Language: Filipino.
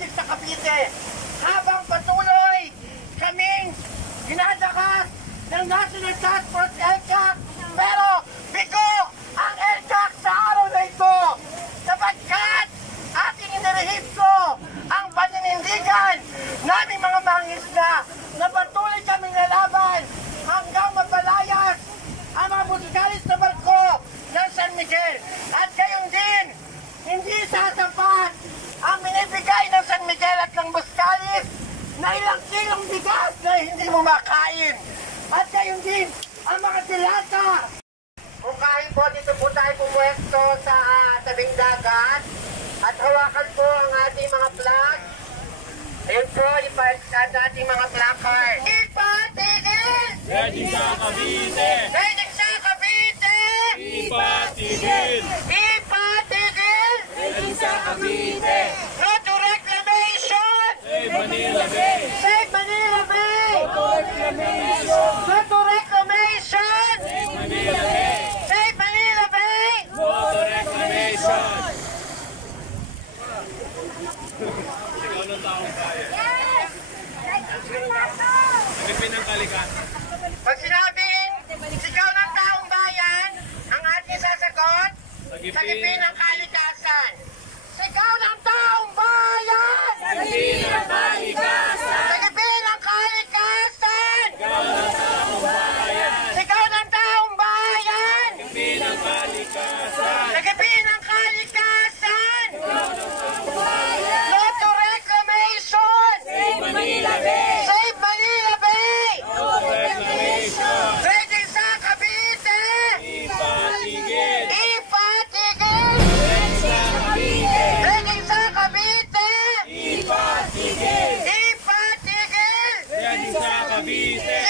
trading sa Cavite. Habang patuloy kaming ginadakas ng National Task Force LCAC, pero bigo ang LCAC sa araw na ito sapagkat ating inirehistro ang paninindigan naming mga mangingisda na patuloy kaming lalaban hanggang mapalayas ang mga musikalis na barko ng San Miguel. At gayon din, hindi sasapat ang binibigay ng San Miguel at ng Muscalis na ilang kilong bigas na hindi mo makain. At gayon din, ang mga dilata. Kung kain po, dito po tayo pumuwesto sa tabing dagat at hawakan po ang ating mga flag. Ayun po, ipaligtad ating mga placard. Ipatigil! Ready sa Cavite! Ready sa Cavite! Ipatigil! Ipatigil! Ready sa Cavite! No to reclamation! Save Manila Bay! Save Manila Bay! No to reclamation! No to reclamation! Save Manila Bay! Save Manila Bay! No to reclamation! Sigaw ng taong kaya. Nagpipin ng kalikasan. Pag sinabing sigaw ng taong bayan, ang ating sasagot, sagipin ng kalikasan. Sigaw ng taong bayan! Sagipin ng kalikasan! Sagipin ng kalikasan! Sigaw ng taong bayan! Sigaw ng taong bayan! Sagipin ng kalikasan! Sagipin ng kalikasan! Sigaw ng taong bayan! No to reclamation! Save Manila Bay! Save Manila Bay! No to reclamation! Ready sa Cavite! Ipatigil! Ipatigil! Ready sa Cavite! Ready sa Cavite! Ipatigil! Ipatigil! Ready sa Cavite!